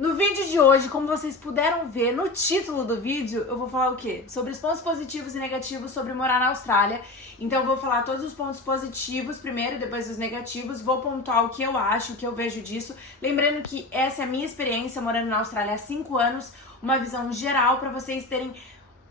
No vídeo de hoje, como vocês puderam ver no título do vídeo, eu vou falar o quê? Sobre os pontos positivos e negativos sobre morar na Austrália. Então eu vou falar todos os pontos positivos primeiro, depois os negativos. Vou pontuar o que eu acho, o que eu vejo disso. Lembrando que essa é a minha experiência morando na Austrália há 5 anos. Uma visão geral para vocês terem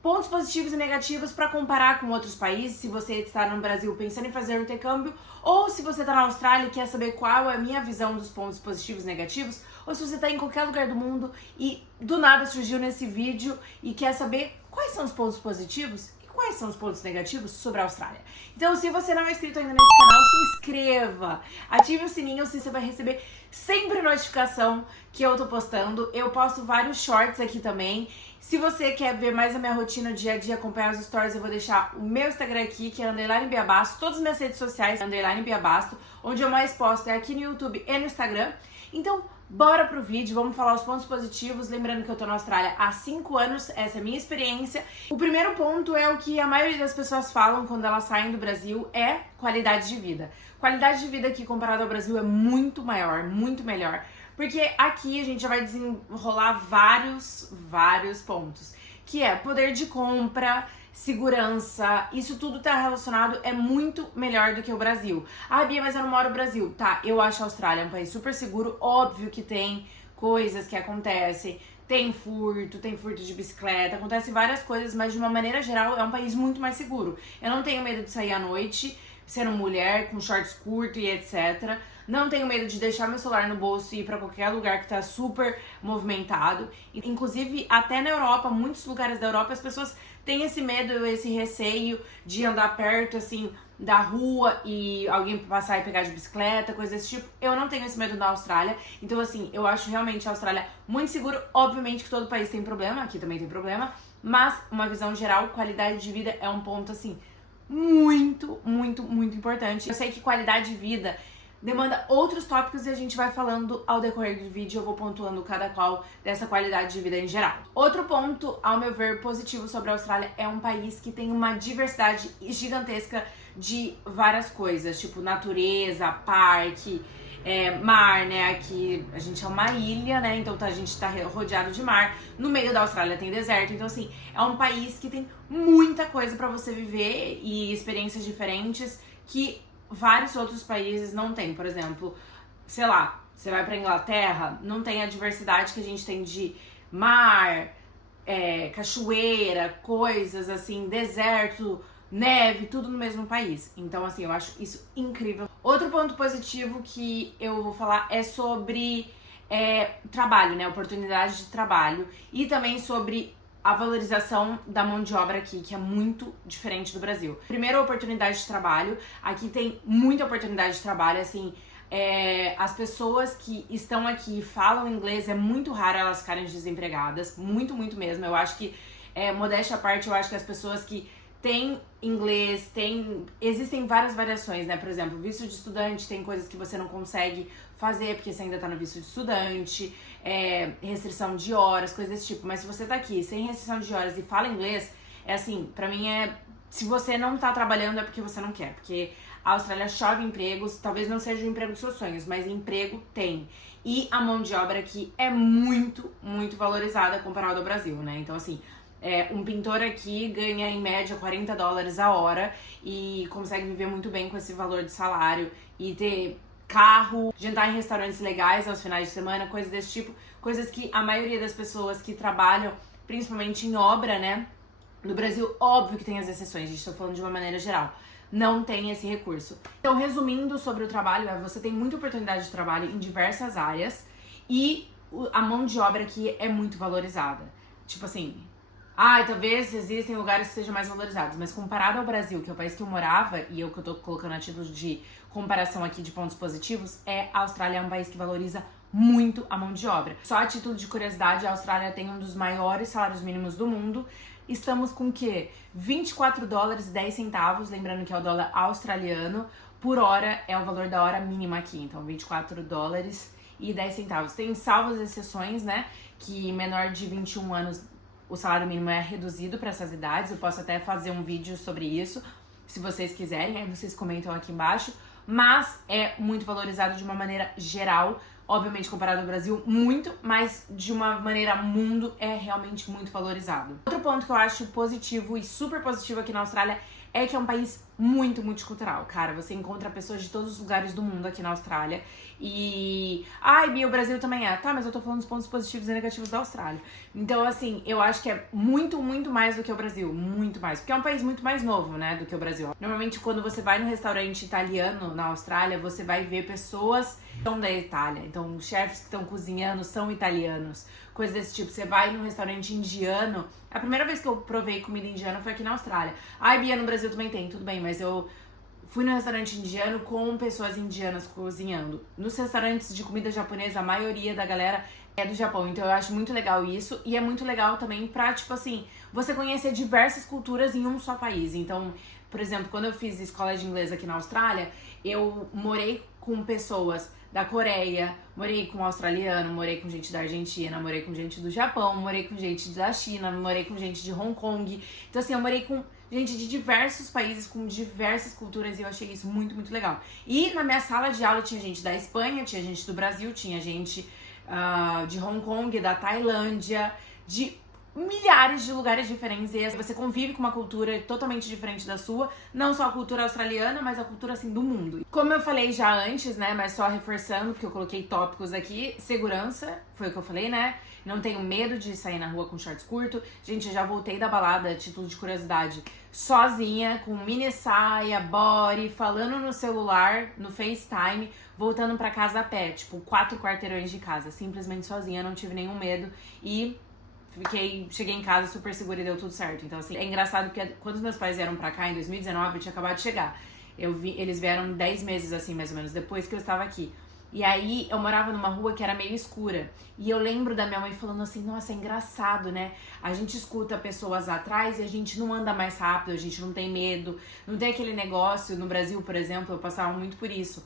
pontos positivos e negativos para comparar com outros países, se você está no Brasil pensando em fazer um intercâmbio, ou se você está na Austrália e quer saber qual é a minha visão dos pontos positivos e negativos, ou se você está em qualquer lugar do mundo e do nada surgiu nesse vídeo e quer saber quais são os pontos positivos e quais são os pontos negativos sobre a Austrália. Então, se você não é inscrito ainda nesse canal, se inscreva, ative o sininho, assim você vai receber sempre notificação que eu tô postando. Eu posto vários shorts aqui também. Se você quer ver mais a minha rotina dia a dia, acompanhar os stories, eu vou deixar o meu Instagram aqui, que é _biabasto, todas as minhas redes sociais, _biabasto, onde eu mais posto é aqui no YouTube e no Instagram. Então, bora pro vídeo, vamos falar os pontos positivos, lembrando que eu tô na Austrália há 5 anos, essa é a minha experiência. O primeiro ponto é o que a maioria das pessoas falam quando elas saem do Brasil, é qualidade de vida. Qualidade de vida aqui comparado ao Brasil é muito maior, muito melhor. Porque aqui a gente já vai desenrolar vários pontos. Que é poder de compra, segurança, isso tudo tá relacionado, é muito melhor do que o Brasil. Ah, Bia, mas eu não moro no Brasil. Tá, eu acho a Austrália um país super seguro, óbvio que tem coisas que acontecem. Tem furto de bicicleta, acontece várias coisas, mas de uma maneira geral é um país muito mais seguro. Eu não tenho medo de sair à noite, sendo mulher, com shorts curtos e etc. Não tenho medo de deixar meu celular no bolso e ir pra qualquer lugar que tá super movimentado. Inclusive, até na Europa, muitos lugares da Europa, as pessoas têm esse medo, esse receio de andar perto, assim, da rua e alguém passar e pegar de bicicleta, coisa desse tipo. Eu não tenho esse medo na Austrália. Então, assim, eu acho realmente a Austrália muito seguro. Obviamente que todo país tem problema, aqui também tem problema. Mas, uma visão geral, qualidade de vida é um ponto, assim, muito importante. Eu sei que qualidade de vida demanda outros tópicos e a gente vai falando ao decorrer do vídeo, eu vou pontuando cada qual dessa qualidade de vida em geral. Outro ponto, ao meu ver, positivo sobre a Austrália é um país que tem uma diversidade gigantesca de várias coisas, tipo natureza, parque, mar, né? Aqui a gente é uma ilha, né? Então a gente tá rodeado de mar. No meio da Austrália tem deserto, então assim, é um país que tem muita coisa pra você viver e experiências diferentes que vários outros países não tem. Por exemplo, sei lá, você vai pra Inglaterra, não tem a diversidade que a gente tem de mar, cachoeira, coisas assim, deserto, neve, tudo no mesmo país. Então, assim, eu acho isso incrível. Outro ponto positivo que eu vou falar é sobre trabalho, né? Oportunidade de trabalho. E também sobre a valorização da mão de obra aqui, que é muito diferente do Brasil. Primeiro, oportunidade de trabalho. Aqui tem muita oportunidade de trabalho, assim, as pessoas que estão aqui falam inglês, é muito raro elas ficarem desempregadas, muito mesmo. Eu acho que, modéstia à parte, eu acho que as pessoas que têm inglês, existem várias variações, né? Por exemplo, visto de estudante, tem coisas que você não consegue fazer porque você ainda tá no visto de estudante, restrição de horas, coisas desse tipo. Mas se você tá aqui sem restrição de horas e fala inglês, assim, pra mim se você não tá trabalhando é porque você não quer, porque a Austrália chove empregos, talvez não seja o emprego dos seus sonhos, mas emprego tem. E a mão de obra aqui é muito valorizada comparado ao Brasil, né? Então, assim, um pintor aqui ganha em média $40 a hora e consegue viver muito bem com esse valor de salário e ter carro, jantar em restaurantes legais aos finais de semana, coisas desse tipo, coisas que a maioria das pessoas que trabalham, principalmente em obra, né, no Brasil, óbvio que tem as exceções, a gente tá falando de uma maneira geral, não tem esse recurso. Então, resumindo sobre o trabalho, você tem muita oportunidade de trabalho em diversas áreas e a mão de obra aqui é muito valorizada. Tipo assim, talvez existem lugares que sejam mais valorizados, mas comparado ao Brasil, que é o país que eu morava, e eu que eu tô colocando a título de comparação aqui de pontos positivos, a Austrália é um país que valoriza muito a mão de obra. Só a título de curiosidade, a Austrália tem um dos maiores salários mínimos do mundo. Estamos com o quê? $24,10, lembrando que é o dólar australiano, por hora é o valor da hora mínima aqui, então $24,10. Tem salvas exceções, né, que menor de 21 anos o salário mínimo é reduzido para essas idades. Eu posso até fazer um vídeo sobre isso, se vocês quiserem, aí vocês comentam aqui embaixo. Mas é muito valorizado de uma maneira geral obviamente comparado ao Brasil, muito, mas de uma maneira mundo é realmente muito valorizado. Outro ponto que eu acho positivo e super positivo aqui na Austrália é que é um país muito multicultural, cara. Você encontra pessoas de todos os lugares do mundo aqui na Austrália. E... Ai, Bia, o Brasil também é. Tá, mas eu tô falando dos pontos positivos e negativos da Austrália. Então, assim, eu acho que é muito, muito mais do que o Brasil. Muito mais. Porque é um país muito mais novo, né, do que o Brasil. Normalmente, quando você vai num restaurante italiano na Austrália, você vai ver pessoas que são da Itália. Então, os chefes que estão cozinhando são italianos. Coisas desse tipo. Você vai num restaurante indiano. A primeira vez que eu provei comida indiana foi aqui na Austrália. Ai, Bia, no Brasil também tem, tudo bem, mas eu fui num restaurante indiano com pessoas indianas cozinhando. Nos restaurantes de comida japonesa, a maioria da galera é do Japão, então eu acho muito legal isso. E é muito legal também pra, tipo assim, você conhecer diversas culturas em um só país. Então, por exemplo, quando eu fiz escola de inglês aqui na Austrália, eu morei com pessoas da Coreia, morei com australiano, morei com gente da Argentina, morei com gente do Japão, morei com gente da China, morei com gente de Hong Kong. Então, assim, eu morei com gente de diversos países, com diversas culturas, e eu achei isso muito, muito legal. E na minha sala de aula tinha gente da Espanha, tinha gente do Brasil, tinha gente de Hong Kong, da Tailândia, de milhares de lugares diferentes, e você convive com uma cultura totalmente diferente da sua, não só a cultura australiana, mas a cultura, assim, do mundo. Como eu falei já antes, né, mas só reforçando, porque eu coloquei tópicos aqui, segurança, foi o que eu falei, né, não tenho medo de sair na rua com shorts curto. Gente, eu já voltei da balada, título de curiosidade, sozinha, com mini saia, body, falando no celular, no FaceTime, voltando pra casa a pé, tipo, 4 quarteirões de casa, simplesmente sozinha, não tive nenhum medo e cheguei em casa super segura e deu tudo certo. Então, assim, é engraçado porque quando os meus pais vieram pra cá em 2019, eu tinha acabado de chegar. Eles vieram 10 meses, assim, mais ou menos, depois que eu estava aqui. E aí, eu morava numa rua que era meio escura. E eu lembro da minha mãe falando assim, nossa, é engraçado, né? A gente escuta pessoas atrás e a gente não anda mais rápido, a gente não tem medo. Não tem aquele negócio, no Brasil, por exemplo, eu passava muito por isso.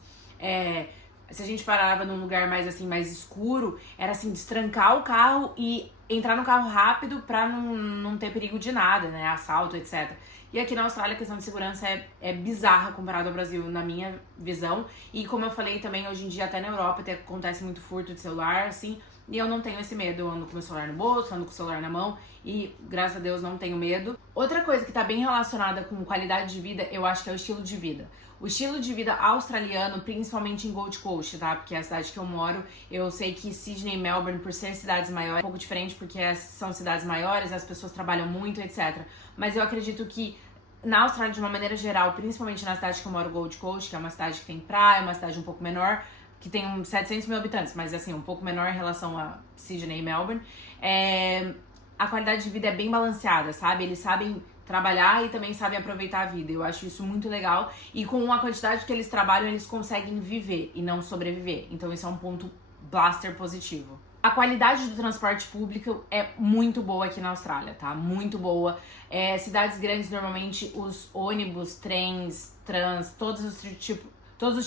Se a gente parava num lugar mais, assim, mais escuro, era assim, destrancar o carro e entrar no carro rápido pra não ter perigo de nada, né? Assalto, etc. E aqui na Austrália a questão de segurança é bizarra comparado ao Brasil, na minha visão. E como eu falei também, hoje em dia até na Europa até acontece muito furto de celular, assim. E eu não tenho esse medo, eu ando com meu celular no bolso, ando com o celular na mão e, graças a Deus, não tenho medo. Outra coisa que tá bem relacionada com qualidade de vida, eu acho que é o estilo de vida. O estilo de vida australiano, principalmente em Gold Coast, tá? Porque é a cidade que eu moro. Eu sei que Sydney e Melbourne, por ser cidades maiores, é um pouco diferente porque são cidades maiores, as pessoas trabalham muito, etc. Mas eu acredito que na Austrália, de uma maneira geral, principalmente na cidade que eu moro, Gold Coast, que é uma cidade que tem praia, uma cidade um pouco menor, que tem uns 700 mil habitantes, mas assim, um pouco menor em relação a Sydney e Melbourne, a qualidade de vida é bem balanceada, sabe? Eles sabem trabalhar e também sabem aproveitar a vida. Eu acho isso muito legal. E com a quantidade que eles trabalham, eles conseguem viver e não sobreviver. Então isso é um ponto blaster positivo. A qualidade do transporte público é muito boa aqui na Austrália, tá? Muito boa. Cidades grandes, normalmente, os ônibus, trens, trans, todos os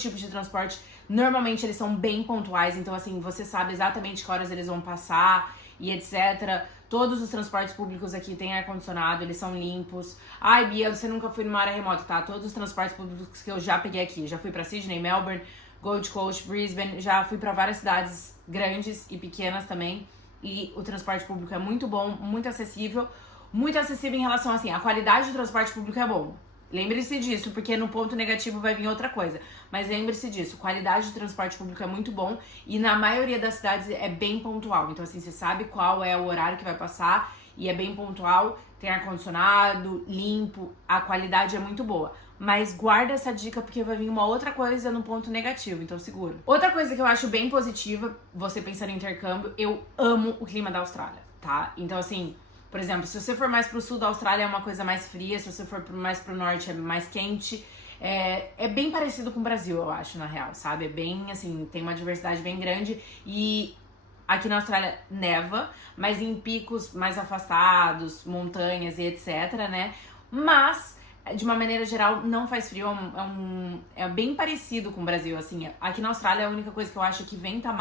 tipos de transporte, normalmente eles são bem pontuais. Então, assim, você sabe exatamente que horas eles vão passar e etc. Todos os transportes públicos aqui têm ar-condicionado, eles são limpos. Ai, Bia, você nunca foi numa área remota, tá? Todos os transportes públicos que eu já peguei aqui. Já fui pra Sydney, Melbourne, Gold Coast, Brisbane. Já fui pra várias cidades grandes e pequenas também. E o transporte público é muito bom, muito acessível. Muito acessível em relação, assim, a qualidade do transporte público é bom. Lembre-se disso, porque no ponto negativo vai vir outra coisa. Mas lembre-se disso, qualidade de transporte público é muito bom e na maioria das cidades é bem pontual. Então, assim, você sabe qual é o horário que vai passar e é bem pontual, tem ar-condicionado, limpo, a qualidade é muito boa. Mas guarda essa dica porque vai vir uma outra coisa no ponto negativo, então segura. Outra coisa que eu acho bem positiva, você pensar em intercâmbio, eu amo o clima da Austrália, tá? Então, assim, por exemplo, se você for mais pro sul da Austrália é uma coisa mais fria, se você for mais pro norte é mais quente. É bem parecido com o Brasil, eu acho, na real, sabe? É bem, assim, tem uma diversidade bem grande e aqui na Austrália neva, mas em picos mais afastados, montanhas e etc, né? Mas de uma maneira geral, não faz frio, é bem parecido com o Brasil, assim. Aqui na Austrália, a única coisa que eu acho é que venta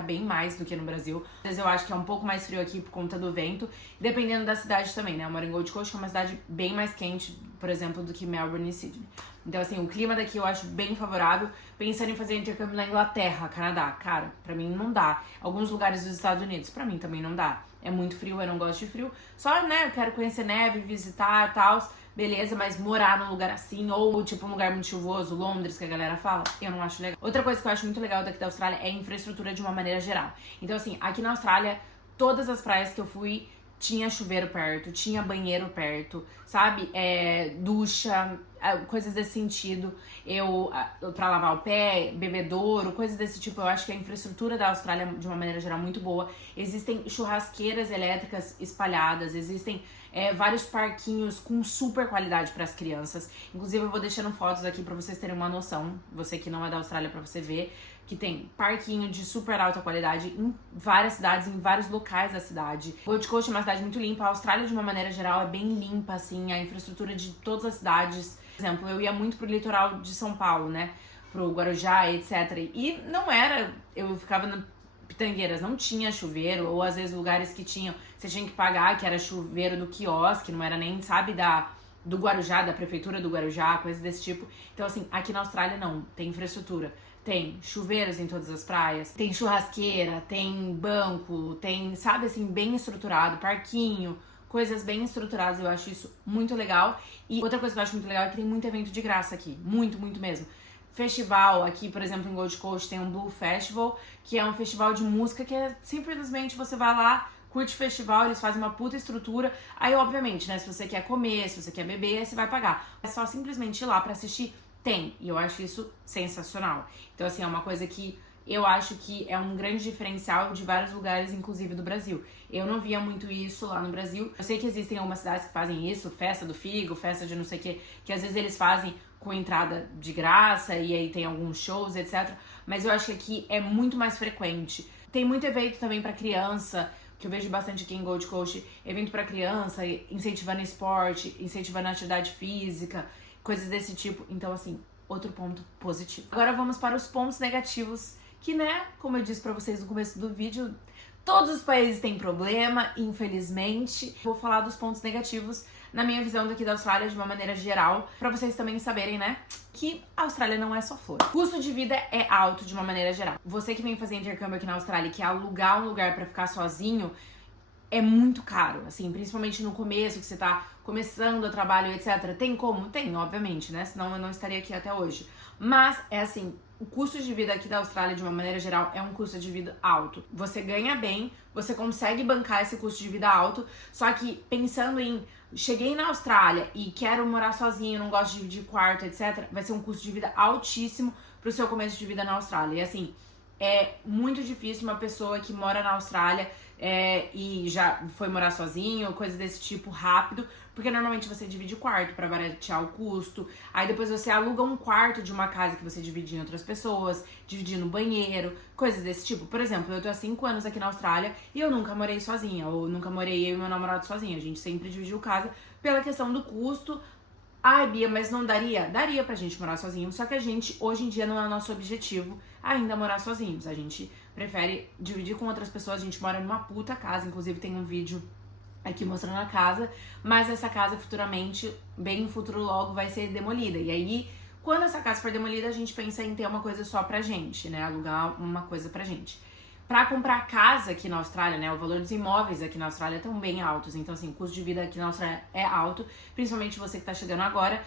bem mais do que no Brasil. Às vezes eu acho que é um pouco mais frio aqui por conta do vento, dependendo da cidade também, né? Eu moro em Gold Coast, que é uma cidade bem mais quente, por exemplo, do que Melbourne e Sydney. Então, assim, o clima daqui eu acho bem favorável. Pensando em fazer intercâmbio na Inglaterra, Canadá, cara, pra mim não dá. Alguns lugares dos Estados Unidos, pra mim também não dá. É muito frio, eu não gosto de frio. Só, né, eu quero conhecer neve, visitar e tal. Beleza, mas morar num lugar assim, ou tipo um lugar muito chuvoso, Londres, que a galera fala, eu não acho legal. Outra coisa que eu acho muito legal daqui da Austrália é a infraestrutura de uma maneira geral. Então, assim, aqui na Austrália, todas as praias que eu fui, tinha chuveiro perto, tinha banheiro perto, sabe? Ducha, coisas desse sentido. Pra lavar o pé, bebedouro, coisas desse tipo. Eu acho que a infraestrutura da Austrália, de uma maneira geral, é muito boa. Existem churrasqueiras elétricas espalhadas, existem vários parquinhos com super qualidade para as crianças. Inclusive, eu vou deixando fotos aqui para vocês terem uma noção. Você que não é da Austrália, para você ver que tem parquinho de super alta qualidade em várias cidades, em vários locais da cidade. Gold Coast é uma cidade muito limpa. A Austrália, de uma maneira geral, é bem limpa, assim. A infraestrutura de todas as cidades. Por exemplo, eu ia muito pro litoral de São Paulo, né? Pro Guarujá, etc. E não era... Eu ficava na Pitangueiras, não tinha chuveiro. Ou, às vezes, lugares que tinham... Você tinha que pagar, que era chuveiro do quiosque. Não era nem, sabe, do Guarujá, da prefeitura do Guarujá, coisas desse tipo. Então, assim, aqui na Austrália, não. Tem infraestrutura. Tem chuveiros em todas as praias, tem churrasqueira, tem banco, tem, sabe, assim, bem estruturado, parquinho, coisas bem estruturadas. Eu acho isso muito legal. E outra coisa que eu acho muito legal é que tem muito evento de graça aqui, muito, muito mesmo. Festival, aqui, por exemplo, em Gold Coast tem um Blue Festival, que é um festival de música que é simplesmente você vai lá, curte o festival, eles fazem uma puta estrutura. Aí, obviamente, né, se você quer comer, se você quer beber, você vai pagar. É só simplesmente ir lá pra assistir. Tem, e eu acho isso sensacional. Então, assim, é uma coisa que eu acho que é um grande diferencial de vários lugares, inclusive do Brasil. Eu não via muito isso lá no Brasil. Eu sei que existem algumas cidades que fazem isso, festa do figo, festa de não sei o que às vezes eles fazem com entrada de graça e aí tem alguns shows, etc. Mas eu acho que aqui é muito mais frequente. Tem muito evento também pra criança, que eu vejo bastante aqui em Gold Coast, evento pra criança, incentivando esporte, incentivando a atividade física, coisas desse tipo. Então, assim, outro ponto positivo. Agora vamos para os pontos negativos, que, né, como eu disse pra vocês no começo do vídeo, todos os países têm problema, infelizmente. Vou falar dos pontos negativos na minha visão daqui da Austrália de uma maneira geral, pra vocês também saberem, né, que a Austrália não é só flor. O custo de vida é alto de uma maneira geral. Você que vem fazer intercâmbio aqui na Austrália e quer alugar um lugar pra ficar sozinho, é muito caro, assim, principalmente no começo, que você tá começando o trabalho, etc. Tem como? Tem, obviamente, né? Senão eu não estaria aqui até hoje. Mas, é assim, o custo de vida aqui da Austrália, de uma maneira geral, é um custo de vida alto. Você ganha bem, você consegue bancar esse custo de vida alto, só que pensando em cheguei na Austrália e quero morar sozinho, não gosto de dividir quarto, etc., vai ser um custo de vida altíssimo pro seu começo de vida na Austrália. E assim, é muito difícil uma pessoa que mora na Austrália e já foi morar sozinho, coisas desse tipo, rápido, porque normalmente você divide o quarto pra baratear o custo, aí depois você aluga um quarto de uma casa que você divide em outras pessoas, dividindo banheiro, coisas desse tipo. Por exemplo, eu tô há 5 anos aqui na Austrália e eu nunca morei sozinha, ou nunca morei eu e meu namorado sozinha, a gente sempre dividiu casa pela questão do custo. Ai, Bia, mas não daria? Daria pra gente morar sozinho, só que a gente, hoje em dia, não é o nosso objetivo ainda morar sozinhos. A gente prefere dividir com outras pessoas, a gente mora numa puta casa, inclusive tem um vídeo aqui mostrando a casa, mas essa casa futuramente, bem no futuro logo, vai ser demolida. E aí, quando essa casa for demolida, a gente pensa em ter uma coisa só pra gente, né? Alugar uma coisa pra gente. Pra comprar casa aqui na Austrália, né, o valor dos imóveis aqui na Austrália estão bem altos. Então, assim, o custo de vida aqui na Austrália é alto. Principalmente você que tá chegando agora,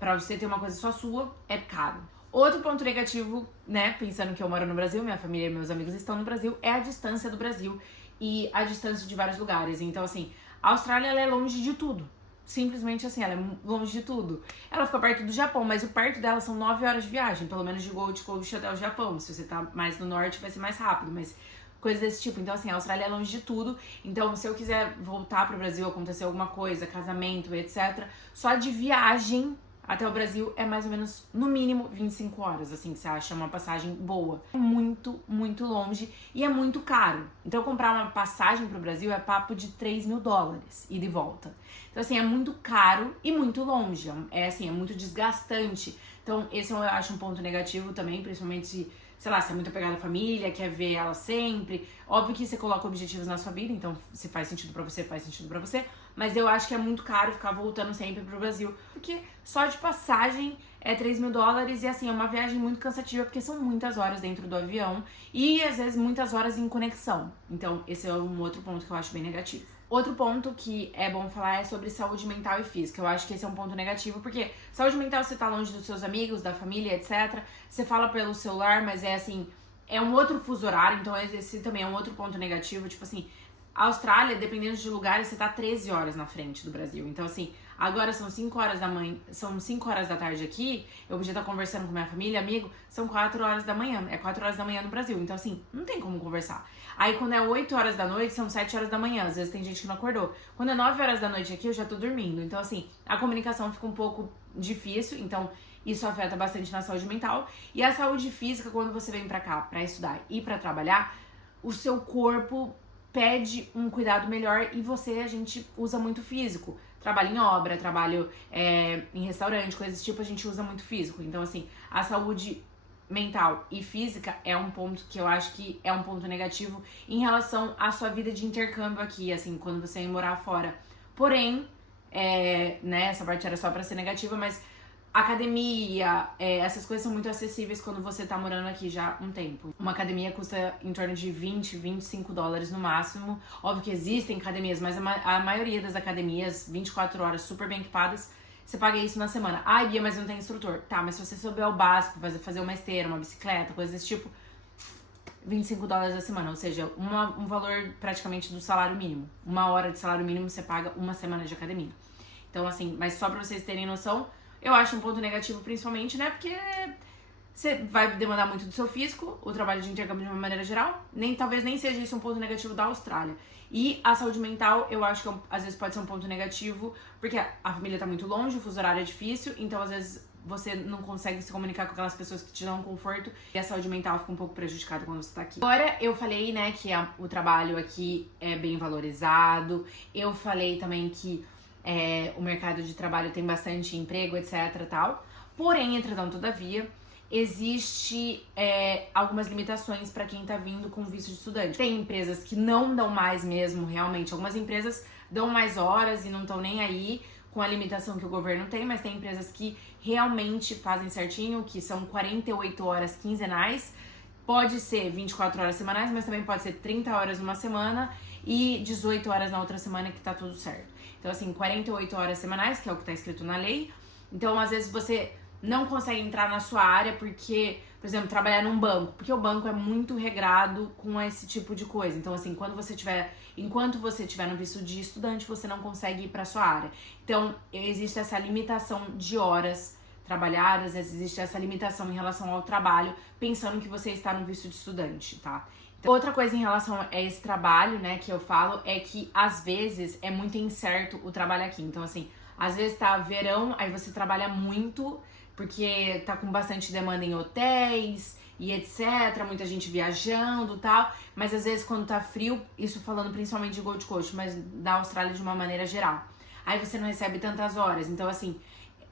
pra você ter uma coisa só sua, é caro. Outro ponto negativo, né, pensando que eu moro no Brasil, minha família e meus amigos estão no Brasil, é a distância do Brasil e a distância de vários lugares. Então, assim, a Austrália, ela é longe de tudo. Simplesmente assim, ela é longe de tudo. Ela fica perto do Japão, mas o perto dela são 9 horas de viagem, pelo menos de Gold Coast até o Japão. Se você tá mais no norte, vai ser mais rápido, mas coisas desse tipo. Então, assim, a Austrália é longe de tudo. Então, se eu quiser voltar pro Brasil, acontecer alguma coisa, casamento, etc., só de viagem, até o Brasil é mais ou menos, no mínimo, 25 horas, assim, que você acha uma passagem boa. É muito, muito longe e é muito caro. Então, comprar uma passagem pro Brasil é papo de $3.000, ida e volta. Então, assim, é muito caro e muito longe. É, assim, é muito desgastante. Então, esse eu acho um ponto negativo também, principalmente se, sei lá, você é muito apegado à família, quer ver ela sempre. Óbvio que você coloca objetivos na sua vida, então se faz sentido pra você, faz sentido pra você. Mas eu acho que é muito caro ficar voltando sempre pro Brasil, porque só de passagem é $3.000 e assim, é uma viagem muito cansativa, porque são muitas horas dentro do avião e às vezes muitas horas em conexão. Então esse é um outro ponto que eu acho bem negativo. Outro ponto que é bom falar é sobre saúde mental e física. Eu acho que esse é um ponto negativo, porque saúde mental você tá longe dos seus amigos, da família, etc. Você fala pelo celular, mas é assim, é um outro fuso horário, então esse também é um outro ponto negativo, tipo assim, a Austrália, dependendo de lugares, você tá 13 horas na frente do Brasil. Então, assim, agora são 5 horas da manhã, são 5 horas da tarde aqui, eu podia estar conversando com minha família, amigo, são 4 horas da manhã, é 4 horas da manhã no Brasil. Então, assim, não tem como conversar. Aí, quando é 8 horas da noite, são 7 horas da manhã, às vezes tem gente que não acordou. Quando é 9 horas da noite aqui, eu já tô dormindo. Então, assim, a comunicação fica um pouco difícil, então isso afeta bastante na saúde mental. E a saúde física, quando você vem pra cá pra estudar e pra trabalhar, o seu corpo pede um cuidado melhor e a gente usa muito físico. Trabalho em obra, trabalho em restaurante, coisas desse tipo, a gente usa muito físico. Então, assim, a saúde mental e física é um ponto que eu acho que é um ponto negativo em relação à sua vida de intercâmbio aqui, assim, quando você ir morar fora. Porém, né, essa parte era só pra ser negativa, mas academia, essas coisas são muito acessíveis quando você tá morando aqui já há um tempo. Uma academia custa em torno de $20, $25 no máximo. Óbvio que existem academias, mas a maioria das academias, 24 horas, super bem equipadas, você paga isso na semana. Ai, Bia, mas não tem instrutor. Tá, mas se você souber o básico, fazer uma esteira, uma bicicleta, coisas desse tipo, $25 a semana, ou seja, um valor praticamente do salário mínimo. 1 hora de salário mínimo você paga uma semana de academia. Então, assim, mas só pra vocês terem noção, eu acho um ponto negativo principalmente, né, porque você vai demandar muito do seu físico, o trabalho de intercâmbio de uma maneira geral, talvez nem seja isso um ponto negativo da Austrália. E a saúde mental, eu acho que às vezes pode ser um ponto negativo, porque a família tá muito longe, o fuso horário é difícil, então às vezes você não consegue se comunicar com aquelas pessoas que te dão conforto e a saúde mental fica um pouco prejudicada quando você tá aqui. Agora, eu falei, né, que o trabalho aqui é bem valorizado, eu falei também que o mercado de trabalho tem bastante emprego, etc, tal. Porém, entretanto, todavia, existe algumas limitações para quem tá vindo com visto de estudante. Tem empresas que não dão mais mesmo, realmente. Algumas empresas dão mais horas e não estão nem aí com a limitação que o governo tem, mas tem empresas que realmente fazem certinho, que são 48 horas quinzenais. Pode ser 24 horas semanais, mas também pode ser 30 horas numa semana e 18 horas na outra semana, que tá tudo certo. Então, assim, 48 horas semanais, que é o que tá escrito na lei. Então, às vezes, você não consegue entrar na sua área porque, por exemplo, trabalhar num banco. Porque o banco é muito regrado com esse tipo de coisa. Então, assim, enquanto você tiver no visto de estudante, você não consegue ir pra sua área. Então, existe essa limitação de horas trabalhadas, existe essa limitação em relação ao trabalho, pensando que você está no visto de estudante, tá? Então, outra coisa em relação a esse trabalho, né, que eu falo, é que às vezes é muito incerto o trabalho aqui. Então, assim, às vezes tá verão, aí você trabalha muito, porque tá com bastante demanda em hotéis e etc, muita gente viajando e tal, mas às vezes quando tá frio, isso falando principalmente de Gold Coast, mas da Austrália de uma maneira geral, aí você não recebe tantas horas. Então, assim,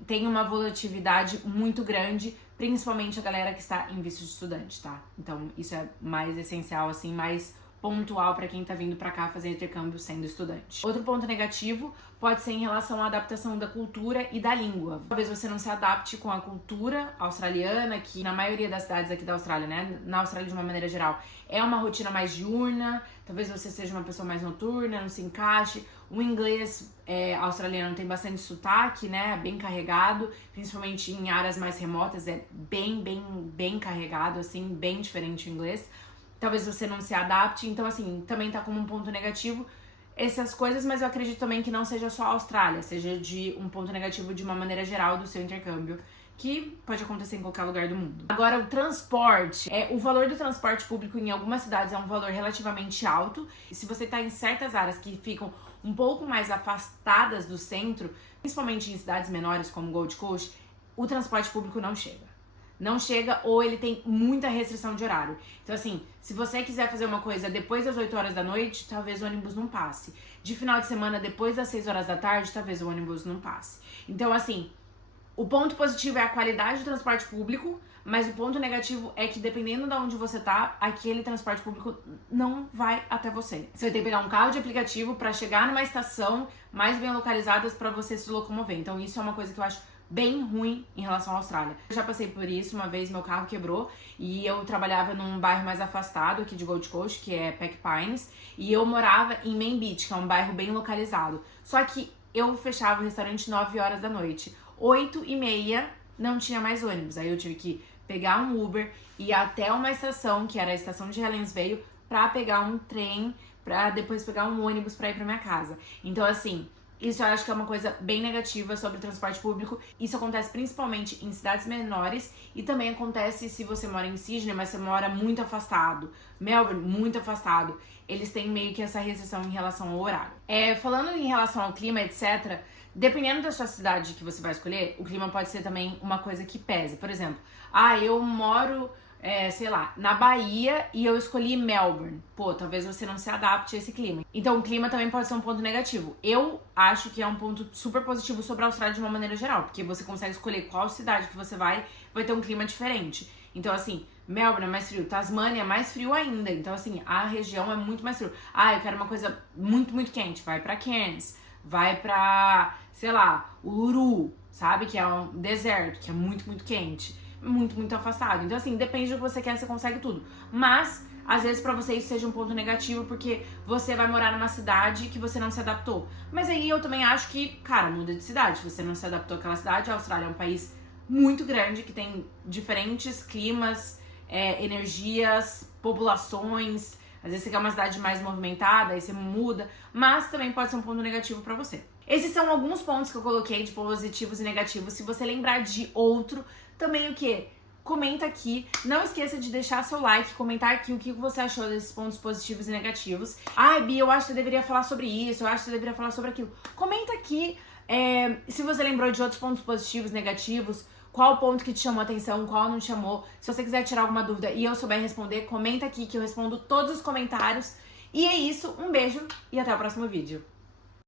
tem uma volatilidade muito grande, principalmente a galera que está em visto de estudante, tá? Então, isso é mais essencial, assim, mais pontual pra quem tá vindo pra cá fazer intercâmbio sendo estudante. Outro ponto negativo pode ser em relação à adaptação da cultura e da língua. Talvez você não se adapte com a cultura australiana, que na maioria das cidades aqui da Austrália, né, na Austrália de uma maneira geral, é uma rotina mais diurna, talvez você seja uma pessoa mais noturna, não se encaixe. O inglês australiano tem bastante sotaque, né, bem carregado, principalmente em áreas mais remotas, é bem carregado, assim, bem diferente o inglês. Talvez você não se adapte, então assim, também tá como um ponto negativo essas coisas, mas eu acredito também que não seja só a Austrália, seja de um ponto negativo de uma maneira geral do seu intercâmbio, que pode acontecer em qualquer lugar do mundo. Agora, o transporte, o valor do transporte público em algumas cidades é um valor relativamente alto, e se você tá em certas áreas que ficam um pouco mais afastadas do centro, principalmente em cidades menores como Gold Coast, o transporte público não chega. Não chega ou ele tem muita restrição de horário. Então, assim, se você quiser fazer uma coisa depois das 8 horas da noite, talvez o ônibus não passe. De final de semana, depois das 6 horas da tarde, talvez o ônibus não passe. Então, assim, o ponto positivo é a qualidade do transporte público, mas o ponto negativo é que dependendo de onde você tá, aquele transporte público não vai até você. Você vai ter que pegar um carro de aplicativo para chegar numa estação mais bem localizadas para você se locomover. Então, isso é uma coisa que eu acho bem ruim em relação à Austrália. Eu já passei por isso, uma vez meu carro quebrou e eu trabalhava num bairro mais afastado aqui de Gold Coast, que é Pack Pines, e eu morava em Main Beach, que é um bairro bem localizado. Só que eu fechava o restaurante 9 horas da noite. 8h30 não tinha mais ônibus, aí eu tive que pegar um Uber e ir até uma estação, que era a estação de Helensvale, pra pegar um trem, pra depois pegar um ônibus pra ir pra minha casa. Então, assim, isso eu acho que é uma coisa bem negativa sobre o transporte público. Isso acontece principalmente em cidades menores e também acontece se você mora em Sydney, mas você mora muito afastado. Melbourne, muito afastado. Eles têm meio que essa restrição em relação ao horário. Falando em relação ao clima, etc., dependendo da sua cidade que você vai escolher, o clima pode ser também uma coisa que pesa. Por exemplo, eu moro, sei lá, na Bahia e eu escolhi Melbourne. Pô, talvez você não se adapte a esse clima. Então o clima também pode ser um ponto negativo. Eu acho que é um ponto super positivo sobre a Austrália de uma maneira geral, porque você consegue escolher qual cidade que você vai ter um clima diferente. Então, assim, Melbourne é mais frio, Tasmânia é mais frio ainda. Então, assim, a região é muito mais frio. Eu quero uma coisa muito, muito quente. Vai pra Cairns, vai pra, sei lá, Uluru, sabe? Que é um deserto, que é muito, muito quente. Muito, muito afastado. Então, assim, depende do que você quer, você consegue tudo. Mas, às vezes, pra você isso seja um ponto negativo, porque você vai morar numa cidade que você não se adaptou. Mas aí eu também acho que, cara, muda de cidade. Se você não se adaptou àquela cidade, a Austrália é um país muito grande, que tem diferentes climas, energias, populações. Às vezes você quer uma cidade mais movimentada, aí você muda, mas também pode ser um ponto negativo pra você. Esses são alguns pontos que eu coloquei de positivos e negativos. Se você lembrar de outro, também o quê? Comenta aqui. Não esqueça de deixar seu like, comentar aqui o que você achou desses pontos positivos e negativos. Bia, eu acho que você deveria falar sobre isso, eu acho que você deveria falar sobre aquilo. Comenta aqui se você lembrou de outros pontos positivos, negativos, qual ponto que te chamou a atenção, qual não te chamou. Se você quiser tirar alguma dúvida e eu souber responder, comenta aqui que eu respondo todos os comentários. E é isso, um beijo e até o próximo vídeo.